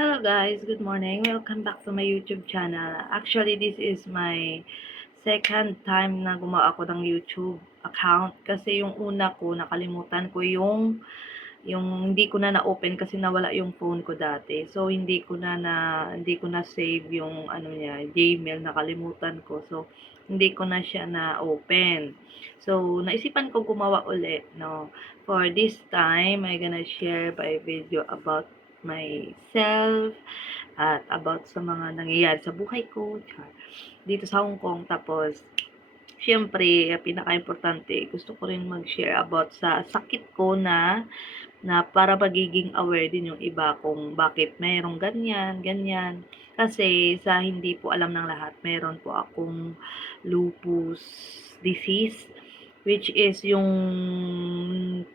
Hello guys, good morning. Welcome back to my YouTube channel. Actually, this is my second time na gumawa ako ng YouTube account kasi yung una ko nakalimutan ko yung hindi ko na na-open kasi nawala yung phone ko dati. So hindi ko na save yung ano niya, Gmail, nakalimutan ko. So hindi ko na siya na-open. So naisipan ko gumawa ulit, no. For this time, I gonna share by video about myself at about sa mga nangyayari sa buhay ko dito sa Hong Kong. Tapos siyempre, pinaka-importante, gusto ko rin mag-share about sa sakit ko na para magiging aware din yung iba kung bakit mayroong ganyan, ganyan. Kasi sa hindi po alam ng lahat, meron po akong lupus disease, which is yung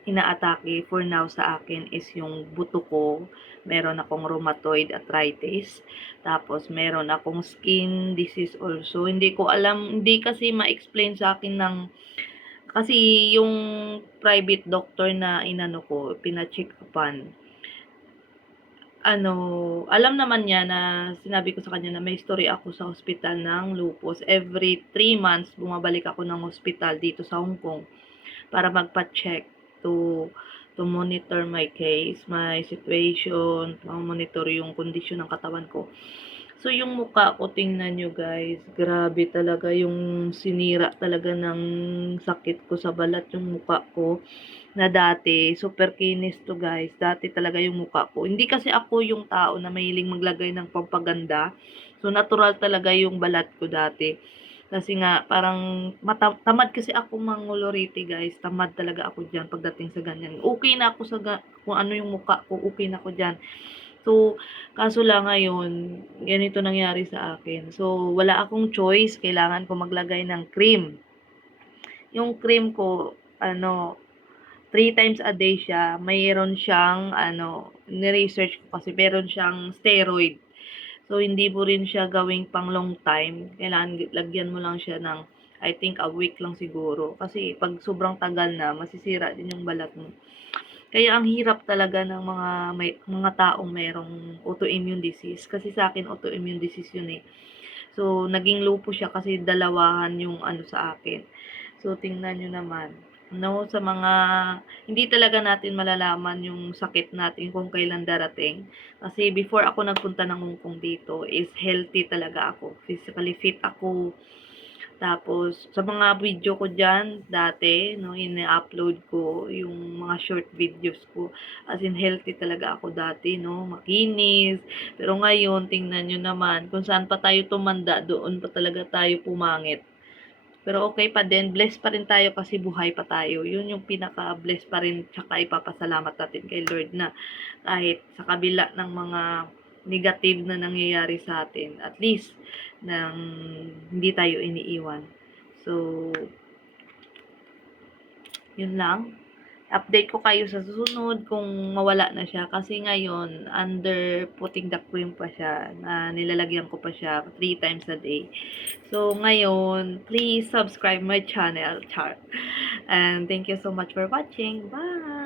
inaatake for now sa akin is yung buto ko. Meron akong rheumatoid arthritis. Tapos meron akong skin disease also. Hindi ko alam, hindi kasi ma-explain sa akin ng kasi yung private doctor na inano ko, pina-check upan, alam naman niya na sinabi ko sa kanya na may history ako sa hospital ng lupus. Every 3 months, bumabalik ako ng hospital dito sa Hong Kong para magpa-check to monitor my case, my situation, monitor yung kondisyon ng katawan ko. So, yung mukha ko, tingnan nyo guys, grabe talaga yung sinira talaga ng sakit ko sa balat yung mukha ko na dati. Super kinis to guys. Dati talaga yung mukha ko. Hindi kasi ako yung tao na mahiling maglagay ng pampaganda. So, natural talaga yung balat ko dati. Kasi nga, parang tamad kasi ako mangolorite guys. Tamad talaga ako dyan pagdating sa ganyan. Okay na ako sa kung ano yung mukha ko, okay na ako dyan. So, kaso lang ngayon, ganito nangyari sa akin. So, wala akong choice. Kailangan ko maglagay ng cream. Yung cream ko, 3 times a day siya. Mayroon siyang, ni-research ko kasi meron siyang steroid. So, hindi mo rin siya gawing pang long time. Kailangan lagyan mo lang siya ng, I think, a week lang siguro. Kasi pag sobrang tagal na, masisira din yung balat mo. Kaya ang hirap talaga ng mga taong mayroong autoimmune disease. Kasi sa akin, autoimmune disease yun eh. So, naging lupus siya kasi dalawahan yung ano sa akin. So, tingnan nyo naman. No, sa mga, hindi talaga natin malalaman yung sakit natin kung kailan darating. Kasi before ako nagpunta ng Hong Kong dito, is healthy talaga ako. Physically fit ako. Tapos, sa mga video ko dyan, dati, no, ina-upload ko yung mga short videos ko. As in, healthy talaga ako dati, no, makinis. Pero ngayon, tingnan nyo naman, kung saan pa tayo tumanda, doon pa talaga tayo pumangit. Pero okay pa din, blessed pa rin tayo kasi buhay pa tayo. Yun yung pinaka-blessed pa rin, tsaka ipapasalamat natin kay Lord na kahit sa kabila ng mga negative na nangyayari sa atin, at least nang hindi tayo iniiwan. So, yun lang. Update ko kayo sa susunod kung mawala na siya. Kasi ngayon, under putting the cream pa siya, na nilalagyan ko pa siya 3 times a day. So, ngayon, please subscribe my channel, Char. And thank you so much for watching. Bye!